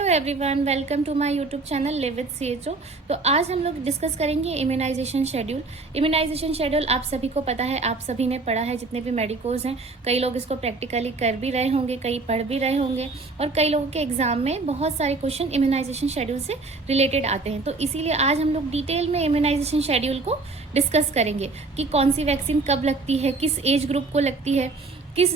Hello everyone, welcome to my YouTube channel live with CHO. तो आज हम लोग डिस्कस करेंगे इम्यूनाइजेशन शेड्यूल। इम्यूनाइजेशन शेड्यूल आप सभी को पता है, आप सभी ने पढ़ा है, जितने भी मेडिकोज हैं। कई लोग इसको प्रैक्टिकली कर भी रहे होंगे, कई पढ़ भी रहे होंगे, और कई लोगों के एग्जाम में बहुत सारे क्वेश्चन इम्यूनाइजेशन शेड्यूल से रिलेटेड आते हैं। तो इसीलिए आज हम लोग डिटेल में इम्यूनाइजेशन शेड्यूल को डिस्कस करेंगे कि कौन सी वैक्सीन कब लगती है, किस एज ग्रुप को लगती है, किस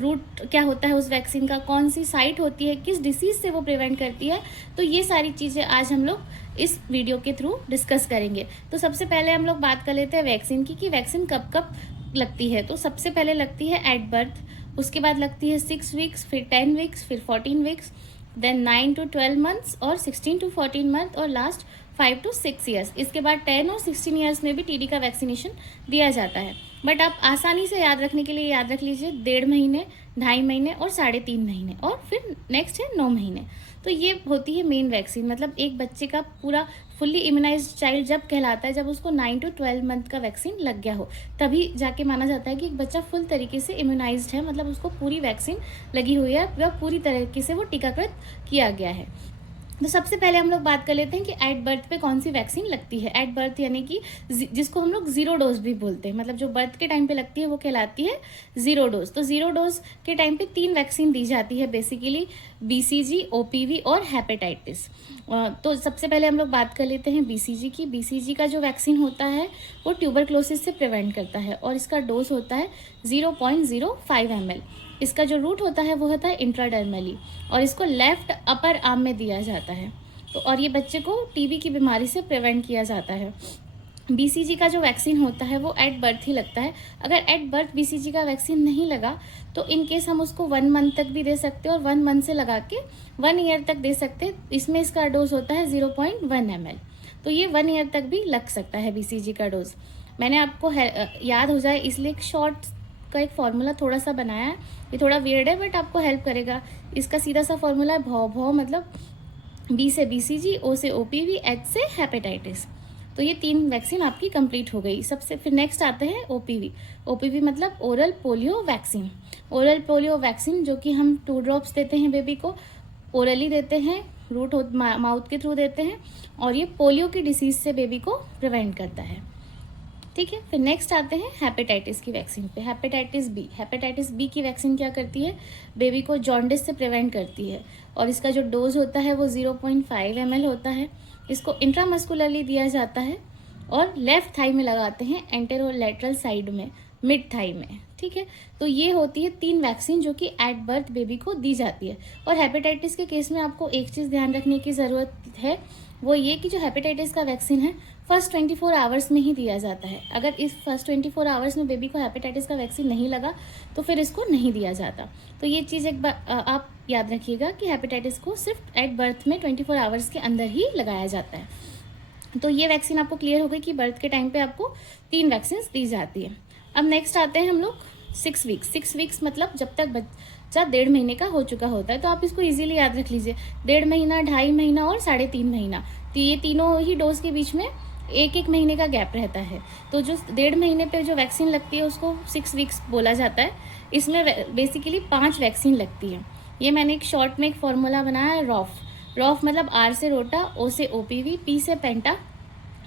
रूट क्या होता है उस वैक्सीन का, कौन सी साइट होती है, किस डिसीज से वो प्रिवेंट करती है। तो ये सारी चीज़ें आज हम लोग इस वीडियो के थ्रू डिस्कस करेंगे। तो सबसे पहले हम लोग बात कर लेते हैं वैक्सीन की कि वैक्सीन कब कब लगती है। तो सबसे पहले लगती है एट बर्थ, उसके बाद लगती है 6 वीक्स, फिर 10 वीक्स, फिर 14 वीक्स, देन 9 to 12 मंथ्स और 16 to 14 मंथ, और लास्ट 5 to 6 ईयर्स। इसके बाद 10 और 16 ईयर्स में भी टीडी का वैक्सीनेशन दिया जाता है। बट आप आसानी से याद रखने के लिए याद रख लीजिए 1.5 महीने, 2.5 महीने और 3.5 महीने, और फिर नेक्स्ट है 9 महीने। तो ये होती है मेन वैक्सीन। मतलब एक बच्चे का पूरा फुल्ली इम्यूनाइज्ड चाइल्ड जब कहलाता है जब उसको 9 to 12 मंथ का वैक्सीन लग गया हो, तभी जाके माना जाता है कि एक बच्चा फुल तरीके से इम्यूनाइज्ड है। मतलब उसको पूरी वैक्सीन लगी हुई है, वह पूरी तरीके से वो टीकाकृत किया गया है। तो सबसे पहले हम लोग बात कर लेते हैं कि एट बर्थ पे कौन सी वैक्सीन लगती है। एट बर्थ यानी कि जिसको हम लोग 0 डोज भी बोलते हैं, मतलब जो बर्थ के टाइम पे लगती है वो कहलाती है 0 डोज। तो 0 डोज के टाइम पे 3 वैक्सीन दी जाती है बेसिकली, बीसीजी, ओपीवी और हेपेटाइटिस। तो सबसे पहले हम लोग बात कर लेते हैं बीसीजी की। बीसीजी का जो वैक्सीन होता है वो ट्यूबरक्लोसिस से प्रिवेंट करता है, और इसका डोज होता है 0.05 ml। इसका जो रूट होता है वो होता है इंट्राडर्मली, और इसको लेफ्ट अपर आर्म में दिया जाता है। तो और ये बच्चे को टीबी की बीमारी से प्रिवेंट किया जाता है। बीसीजी का जो वैक्सीन होता है वो एट बर्थ ही लगता है। अगर एट बर्थ बीसीजी का वैक्सीन नहीं लगा तो इन केस हम उसको 1 मंथ तक भी दे सकते हैं, और 1 मंथ से लगा के 1 ईयर तक दे सकते हैं। इसमें इसका डोज होता है 0.1 ml। तो ये 1 ईयर तक भी लग सकता है बीसीजी का डोज। मैंने आपको याद हो जाए इसलिए एक शॉर्ट का एक फॉर्मूला थोड़ा सा बनाया है। ये थोड़ा वियर्ड है बट आपको हेल्प करेगा। इसका सीधा सा फॉर्मूला है भौ भौ, मतलब बी से बीसीजी, ओ से ओपीवी, एच से हेपेटाइटिस। तो ये 3 वैक्सीन आपकी कंप्लीट हो गई। सबसे फिर नेक्स्ट आते हैं ओपीवी। ओपीवी मतलब oral polio vaccine. Oral polio vaccine जो कि हम 2 ड्रॉप्स देते हैं बेबी को, ओरली देते हैं, रूट माउथ के थ्रू देते हैं, और ये पोलियो की डिसीज से बेबी को प्रिवेंट करता है। ठीक है, फिर नेक्स्ट आते हैं हेपेटाइटिस की वैक्सीन पे। Hepatitis B. हेपेटाइटिस बी की वैक्सीन क्या करती है, बेबी को जॉन्डिस से प्रिवेंट करती है, और इसका जो डोज होता है वो 0.5 ml होता है। इसको इंट्रामस्कुलरली दिया जाता है, और लेफ्ट थाई में लगाते हैं, एंटेरोलैटरल साइड में, मिड थाई में। ठीक है, तो ये होती है 3 वैक्सीन जो कि एट बर्थ बेबी को दी जाती है। और हेपेटाइटिस के केस में आपको एक चीज़ ध्यान रखने की ज़रूरत है, वो ये कि जो हेपेटाइटिस का वैक्सीन है फर्स्ट 24 आवर्स में ही दिया जाता है। अगर इस फर्स्ट 24 आवर्स में बेबी को हेपेटाइटिस का वैक्सीन नहीं लगा तो फिर इसको नहीं दिया जाता। तो ये चीज़ एक बार आप याद रखिएगा कि हेपेटाइटिस को सिर्फ एट बर्थ में 24 आवर्स के अंदर ही लगाया जाता है। तो ये वैक्सीन आपको क्लियर हो गई कि बर्थ के टाइम पे आपको 3 वैक्सीन दी जाती है। अब नेक्स्ट आते हैं हम लोग 6 वीक्स। 6 वीक्स मतलब जब तक बच्चा 1.5 महीने का हो चुका होता है। तो आप इसको इजीली याद रख लीजिए, 1.5 महीना, 2.5 महीना और 3.5 महीना। तो ये तीनों ही डोज के बीच में 1-1 महीने का गैप रहता है। तो जो 1.5 महीने पे जो वैक्सीन लगती है उसको 6 वीक्स बोला जाता है। इसमें बेसिकली 5 वैक्सीन लगती है। ये मैंने एक शॉर्ट में एक फॉर्मूला बनाया है, रॉफ। रॉफ मतलब आर से रोटा, ओ से ओपीवी, पी से पेंटा,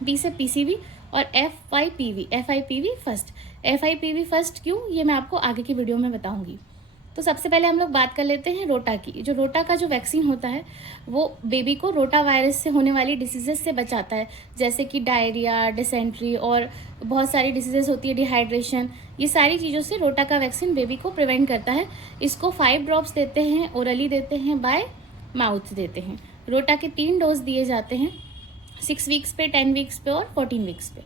पी से पीसीवी, और एफआईपीवी फर्स्ट। एफआईपीवी फर्स्ट क्यों, ये मैं आपको आगे की वीडियो में बताऊंगी। तो सबसे पहले हम लोग बात कर लेते हैं रोटा की। जो रोटा का जो वैक्सीन होता है वो बेबी को रोटा वायरस से होने वाली डिसीजेस से बचाता है, जैसे कि डायरिया, डिसेंट्री, और बहुत सारी डिसीजेस होती है, डिहाइड्रेशन। ये सारी चीज़ों से रोटा का वैक्सीन बेबी को प्रिवेंट करता है। इसको 5 ड्रॉप्स देते हैं, ओरली देते हैं, बाय माउथ देते हैं। रोटा के 3 डोज दिए जाते हैं, 6 वीक्स पे, 10 वीक्स पे और 14 वीक्स पे।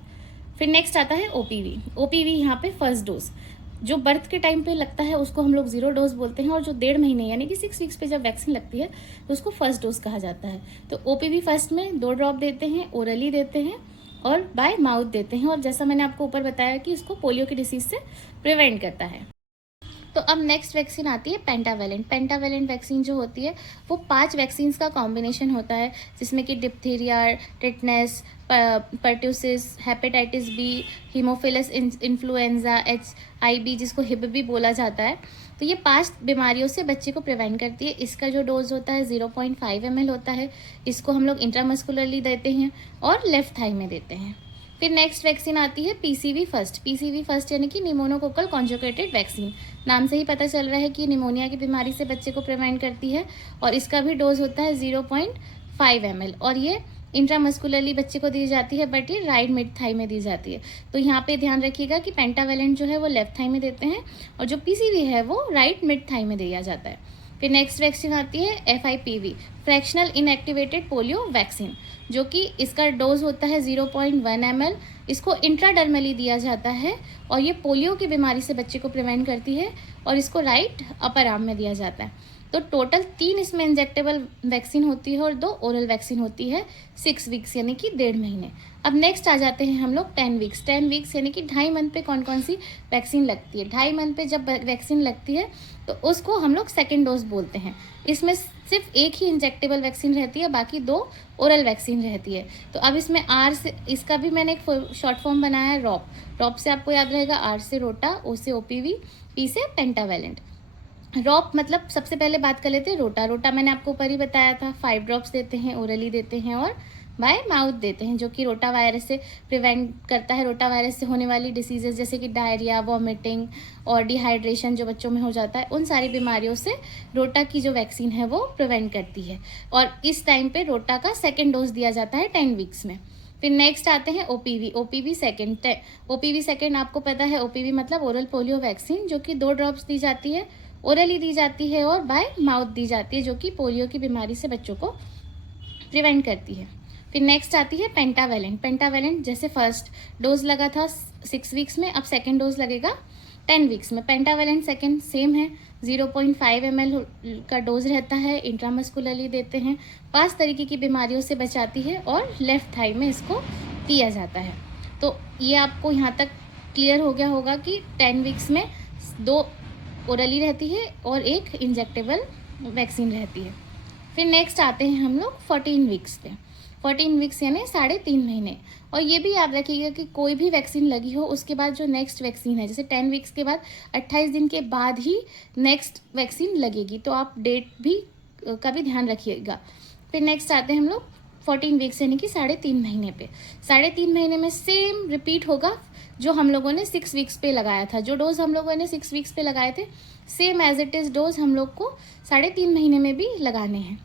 फिर नेक्स्ट आता है ओपीवी। ओपीवी यहाँ पे फर्स्ट डोज जो बर्थ के टाइम पे लगता है उसको हम लोग 0 डोज बोलते हैं, और जो 1.5 महीने यानी कि 6 वीक्स पे जब वैक्सीन लगती है तो उसको फर्स्ट डोज कहा जाता है। तो ओपीवी फर्स्ट में 2 ड्रॉप देते हैं, ओरली देते हैं और बाय माउथ देते हैं, और जैसा मैंने आपको ऊपर बताया कि इसको पोलियो की डिसीज से प्रिवेंट करता है। तो अब नेक्स्ट वैक्सीन आती है पेंटावेलेंट। पेंटावेलेंट वैक्सीन जो होती है वो 5 वैक्सीन का कॉम्बिनेशन होता है, जिसमें कि diphtheria, tetanus, pertussis, hepatitis B, haemophilus influenza, HIV जिसको हिब भी बोला जाता है। तो ये 5 बीमारियों से बच्चे को प्रिवेंट करती है। इसका जो डोज होता है 0.5 ml होता है। इसको हम लोग इंट्रामस्कुलरली देते हैं और लेफ्ट थाई में देते हैं। फिर नेक्स्ट वैक्सीन आती है PCV फर्स्ट। PCV फर्स्ट यानी कि निमोनोकोकल कॉन्जुगेटेड वैक्सीन। नाम से ही पता चल रहा है कि निमोनिया की बीमारी से बच्चे को प्रिवेंट करती है और इसका भी डोज होता है 0.5 ml और ये इंट्रामस्कुलरली बच्चे को दी जाती है, बट ये राइट मिड थाई में दी जाती है। तो यहाँ पे ध्यान रखिएगा कि पेंटावेलेंट जो है वो लेफ्ट थाई में देते हैं और जो PCV है वो राइट मिड थाई में दिया जाता है। फिर नेक्स्ट वैक्सीन आती है FIPV, fractional inactivated polio vaccine, जो कि इसका डोज होता है 0.1 ml। इसको इंट्राडर्मली दिया जाता है और ये पोलियो की बीमारी से बच्चे को प्रिवेंट करती है और इसको राइट अपर आर्म में दिया जाता है। तो टोटल 3 इसमें इंजेक्टेबल वैक्सीन होती है और 2 ओरल वैक्सीन होती है 6 वीक्स यानी कि 1.5 महीने। अब नेक्स्ट आ जाते हैं हम लोग 10 वीक्स। 10 वीक्स यानी कि 2.5 मंथ पे कौन कौन सी वैक्सीन लगती है। 2.5 मंथ पे जब वैक्सीन लगती है तो उसको हम लोग सेकेंड डोज बोलते हैं। इसमें सिर्फ एक ही इंजेक्टेबल वैक्सीन रहती है, बाकी 2 ओरल वैक्सीन रहती है। तो अब इसमें R से, इसका भी मैंने एक शॉर्ट फॉर्म बनाया है रॉप। रॉप से आपको याद रहेगा R से रोटा, O से OPV, P से पेंटावेलेंट। रॉप मतलब सबसे पहले बात कर लेते हैं रोटा। रोटा मैंने आपको ऊपर ही बताया था, 5 ड्रॉप्स देते हैं, ओरली देते हैं और बाय माउथ देते हैं, जो कि रोटा वायरस से प्रिवेंट करता है। रोटा वायरस से होने वाली डिसीजेज जैसे कि डायरिया, वॉमिटिंग और डिहाइड्रेशन जो बच्चों में हो जाता है, उन सारी बीमारियों से रोटा की जो वैक्सीन है वो प्रिवेंट करती है। और इस टाइम पे रोटा का सेकेंड डोज दिया जाता है 10 वीक्स में। फिर नेक्स्ट आते हैं OPV। OPV second. OPV second आपको पता है, OPV मतलब ओरल पोलियो वैक्सीन, जो कि 2 ड्रॉप्स दी जाती है, ओरली दी जाती है और बाय माउथ दी जाती है, जो कि पोलियो की बीमारी से बच्चों को प्रिवेंट करती है। फिर नेक्स्ट आती है पेंटावेलेंट। पेंटावेलेंट जैसे फर्स्ट डोज लगा था 6 वीक्स में, अब सेकेंड डोज लगेगा 10 वीक्स में। पेंटावेलेंट सेकेंड सेम है, 0.5 ml का डोज रहता है, इंट्रामस्कुलरली देते हैं, 5 तरीके की बीमारियों से बचाती है और लेफ्ट थाई में इसको दिया जाता है। तो ये आपको यहाँ तक क्लियर हो गया होगा कि 10 वीक्स में 2 ओरली रहती है और 1 इंजेक्टेबल वैक्सीन रहती है। फिर नेक्स्ट आते हैं हम लोग 14 वीक्स पे। 14 वीक्स यानी 3.5 महीने। और ये भी याद रखिएगा कि कोई भी वैक्सीन लगी हो उसके बाद जो नेक्स्ट वैक्सीन है, जैसे 10 वीक्स के बाद 28 दिन के बाद ही नेक्स्ट वैक्सीन लगेगी, तो आप डेट भी का भी ध्यान रखिएगा। फिर नेक्स्ट आते हैं हम लोग 14 वीक्स यानी कि 3.5 महीने पे। 3.5 महीने में सेम रिपीट होगा जो हम लोगों ने 6 वीक्स पे लगाया था। जो डोज हम लोगों ने 6 वीक्स पे लगाए थे, same as it is dose हम लोग को 3.5 महीने में भी लगाने हैं।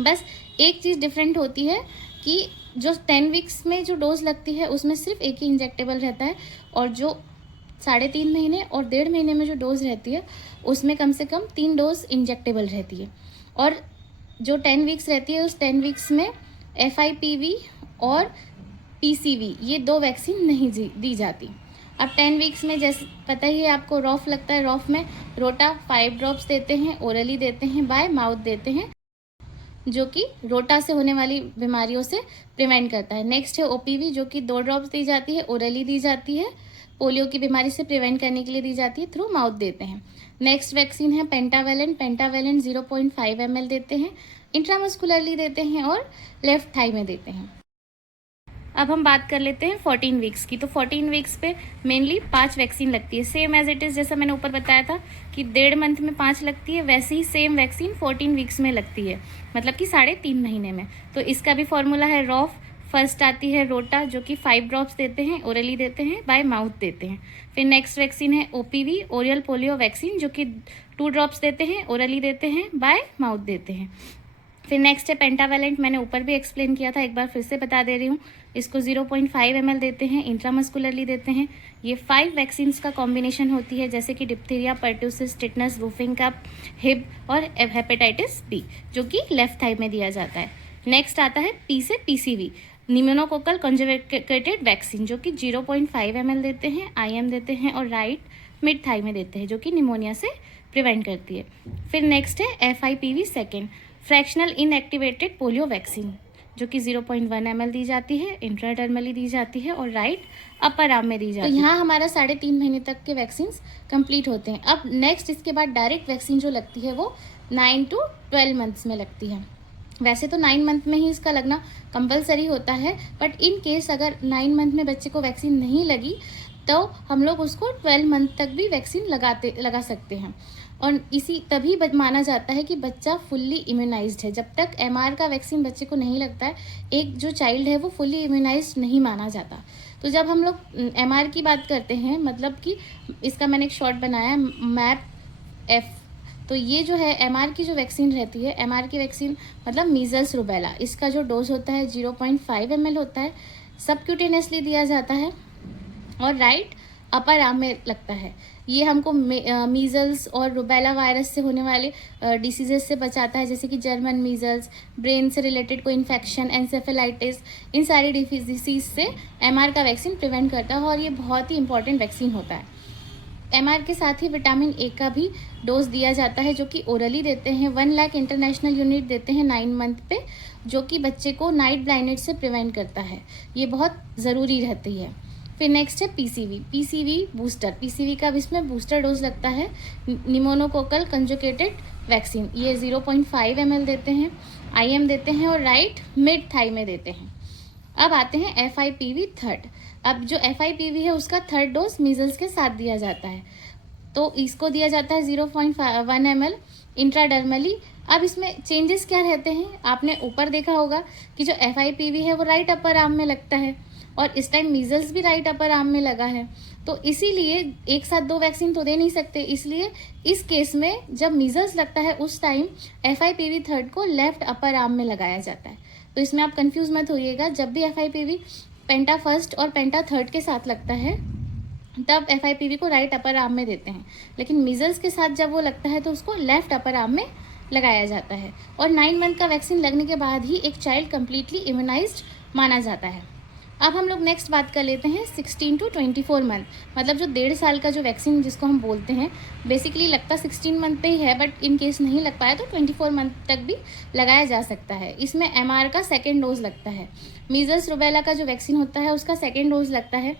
बस एक चीज़ डिफरेंट होती है कि जो 10 वीक्स में जो डोज लगती है उसमें सिर्फ एक ही इंजेक्टेबल रहता है, और जो 3.5 महीने और 1.5 महीने में जो डोज रहती है उसमें कम से कम 3 डोज इंजेक्टेबल रहती है। और जो 10 वीक्स रहती है उस 10 वीक्स में FIPV और PCV ये 2 वैक्सीन नहीं दी जाती। अब 10 वीक्स में जैसे पता ही है आपको, रॉफ लगता है। रॉफ में रोटा 5 ड्रॉप्स देते हैं, ओरली देते हैं, बाय माउथ देते हैं, जो कि रोटा से होने वाली बीमारियों से प्रिवेंट करता है। नेक्स्ट है OPV, जो कि 2 ड्रॉप्स दी जाती है, ओरली दी जाती है, पोलियो की बीमारी से प्रिवेंट करने के लिए दी जाती है, थ्रू माउथ देते हैं। नेक्स्ट वैक्सीन है पेंटावेलेंट। पेंटावेलेंट 0.5 ml देते हैं, इंट्रामस्कुलरली देते हैं और लेफ्ट थाई में देते हैं। अब हम बात कर लेते हैं 14 वीक्स की। तो 14 वीक्स पे मेनली 5 वैक्सीन लगती है, सेम एज इट इज़ जैसा मैंने ऊपर बताया था कि 1.5 मंथ में 5 लगती है, वैसे ही सेम वैक्सीन 14 वीक्स में लगती है, मतलब कि 3.5 महीने में। तो इसका भी फॉर्मूला है रॉफ। फर्स्ट आती है रोटा, जो कि 5 ड्रॉप्स देते हैं, ओरली देते हैं, बाय माउथ देते हैं। फिर नेक्स्ट वैक्सीन है OPV, ओरल पोलियो वैक्सीन, जो कि 2 ड्रॉप्स देते हैं, ओरली देते हैं, बाय माउथ देते हैं। फिर नेक्स्ट है पेंटावेलेंट, मैंने ऊपर भी एक्सप्लेन किया था, एक बार फिर से बता दे रही हूँ। इसको 0.5 ml देते हैं, इंट्रामस्कुलरली देते हैं। ये 5 वैक्सीन का कॉम्बिनेशन होती है, जैसे कि डिप्थीरिया, पर्ट्यूसिस, टिटनेस, वुफिंग कप, हिब और हेपेटाइटिस बी, जो कि लेफ्ट थाई में दिया जाता है। नेक्स्ट आता है P से PCV, निमोनोकोकल कॉन्जुगेटेड वैक्सीन, जो कि 0.5 ml देते हैं, IM देते हैं और राइट मिड थाई में देते हैं, जो कि निमोनिया से प्रिवेंट करती है। फिर नेक्स्ट है FIPV second, fractional inactivated polio vaccine, जो कि 0.1 ml दी जाती है, इंट्राडर्मली दी जाती है और राइट अपर आर्म में दी जाती है। तो यहाँ हमारा 3.5 महीने तक के वैक्सीन कंप्लीट होते हैं। अब नेक्स्ट इसके बाद डायरेक्ट वैक्सीन जो लगती है वो 9 to 12 मंथ्स में लगती है। वैसे तो 9 मंथ में ही इसका लगना कंपलसरी होता है, बट इन केस अगर 9 मंथ में बच्चे को वैक्सीन नहीं लगी तो हम लोग उसको 12 मंथ तक भी वैक्सीन लगा सकते हैं। और इसी तभी माना जाता है कि बच्चा फुल्ली इम्यूनाइज्ड है। जब तक एमआर का वैक्सीन बच्चे को नहीं लगता है, एक जो चाइल्ड है वो फुल्ली इम्यूनाइज्ड नहीं माना जाता। तो जब हम लोग एमआर की बात करते हैं, मतलब कि इसका मैंने एक शॉर्ट बनाया MAP-F। तो ये जो है एमआर की जो वैक्सीन रहती है, एमआर की वैक्सीन मतलब मीजल्स रूबेला, इसका जो डोज होता है 0.5 ml होता है, सबक्यूटेनियसली दिया जाता है और राइट अपर आर्म में लगता है। ये हमको मीजल्स और रूबेला वायरस से होने वाले डिसीजेज से बचाता है, जैसे कि जर्मन मीजल्स, ब्रेन से रिलेटेड कोई इन्फेक्शन, एंसेफेलाइटिस, इन सारी डिसीज से एमआर का वैक्सीन प्रिवेंट करता है और ये बहुत ही इंपॉर्टेंट वैक्सीन होता है। एमआर के साथ ही विटामिन ए का भी डोज दिया जाता है, जो कि ओरली देते हैं। 1 लाख इंटरनेशनल यूनिट देते हैं 9 मंथ पे, जो कि बच्चे को नाइट ब्लाइंडनेस से प्रिवेंट करता है। ये बहुत ज़रूरी रहती है। फिर नेक्स्ट है पीसीवी बूस्टर। पीसीवी का भी इसमें बूस्टर डोज लगता है, निमोनोकोकल कंजुगेटेड वैक्सीन। ये 0.5 ml देते हैं, IM देते हैं और राइट मिड थाई में देते हैं। अब आते हैं FIPV थर्ड। अब जो FIPV है उसका थर्ड डोज मीजल्स के साथ दिया जाता है, तो इसको दिया जाता है 0.1 ml इंट्राडर्मली। अब इसमें चेंजेस क्या रहते हैं, आपने ऊपर देखा होगा कि जो FIPV है वो राइट अपर आर्म में लगता है और इस टाइम मीजल्स भी राइट अपर आर्म में लगा है, तो इसीलिए एक साथ 2 वैक्सीन तो दे नहीं सकते। इसलिए इस केस में जब मीजल्स लगता है उस टाइम FIPV थर्ड को लेफ्ट अपर आर्म में लगाया जाता है। तो इसमें आप कंफ्यूज मत होइएगा, जब भी FIPV पेंटा फर्स्ट और पेंटा थर्ड के साथ लगता है तब FIPV को राइट अपर आर्म में देते हैं, लेकिन मीजल्स के साथ जब वो लगता है तो उसको लेफ्ट अपर आर्म में लगाया जाता है। और 9 मंथ का वैक्सीन लगने के बाद ही एक चाइल्ड कम्प्लीटली इम्यूनाइज्ड माना जाता है। अब हम लोग नेक्स्ट बात कर लेते हैं 16 to 24 मंथ, मतलब जो 1.5 साल का जो वैक्सीन जिसको हम बोलते हैं, बेसिकली लगता 16 मंथ पे ही है, बट इन केस नहीं लग पाया तो 24 मंथ तक भी लगाया जा सकता है। इसमें MR का सेकेंड डोज लगता है। मीजल्स रूबेला का जो वैक्सीन होता है उसका सेकेंड डोज लगता है।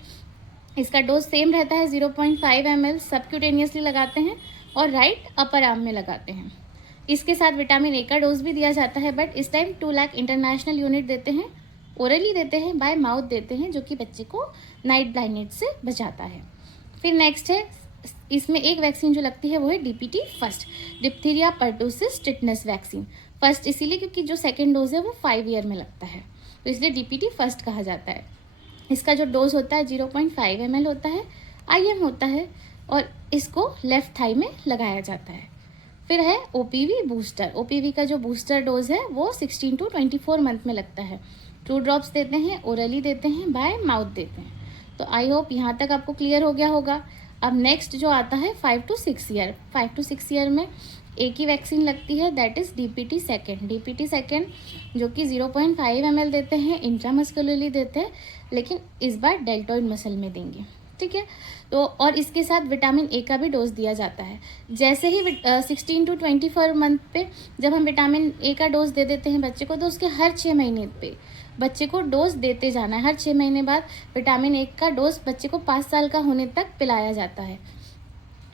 इसका डोज सेम रहता है 0.5 ml, सबक्यूटेनियसली लगाते हैं और राइट अपर आर्म में लगाते हैं। इसके साथ विटामिन ए का डोज भी दिया जाता है, बट इस टाइम 2 लाख इंटरनेशनल यूनिट देते हैं, ओरली देते हैं, बाय माउथ देते हैं, जो कि बच्चे को नाइट ब्लाइंडनेस से बचाता है। फिर नेक्स्ट है, इसमें एक वैक्सीन जो लगती है वो है DPT first, diphtheria pertussis tetanus vaccine. First इसीलिए क्योंकि जो सेकेंड डोज है वो 5 ईयर में लगता है, तो इसलिए DPT फर्स्ट कहा जाता है। इसका जो डोज होता है 0.5 ml होता है, IM होता है और इसको लेफ्ट थाई में लगाया जाता है। फिर है OPV बूस्टर। OPV का जो बूस्टर डोज है वो 16 to 24 मंथ में लगता है। 2 ड्रॉप्स देते हैं, ओरली देते हैं, बाय माउथ देते हैं। तो आई होप यहाँ तक आपको क्लियर हो गया होगा। अब नेक्स्ट जो आता है 5 to 6 ईयर। 5 to 6 ईयर में एक ही वैक्सीन लगती है, that is DPT second. DPT second जो कि 0.5 ml देते हैं, इंट्रामस्कुलरली देते हैं, लेकिन इस बार डेल्टॉइड मसल में देंगे, ठीक है। तो और इसके साथ विटामिन ए का भी डोज दिया जाता है। जैसे ही 16 to 24 मंथ पे जब हम विटामिन ए का डोज दे देते हैं बच्चे को, तो उसके हर 6 महीने पे बच्चे को डोज देते जाना है। हर 6 महीने बाद विटामिन ए का डोज बच्चे को 5 साल का होने तक पिलाया जाता है।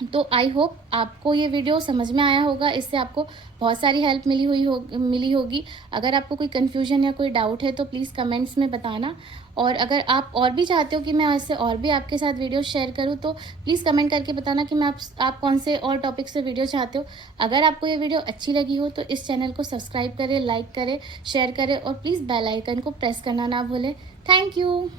तो आई होप आपको ये वीडियो समझ में आया होगा, इससे आपको बहुत सारी हेल्प मिली होगी। अगर आपको कोई कन्फ्यूजन या कोई डाउट है तो प्लीज़ कमेंट्स में बताना, और अगर आप और भी चाहते हो कि मैं ऐसे और भी आपके साथ वीडियो शेयर करूं तो प्लीज़ कमेंट करके बताना कि मैं आप कौन से और टॉपिक से वीडियो चाहते हो। अगर आपको ये वीडियो अच्छी लगी हो तो इस चैनल को सब्सक्राइब करें, लाइक करें, शेयर करें और प्लीज़ बेल आइकन को प्रेस करना ना भूलें। Thank you.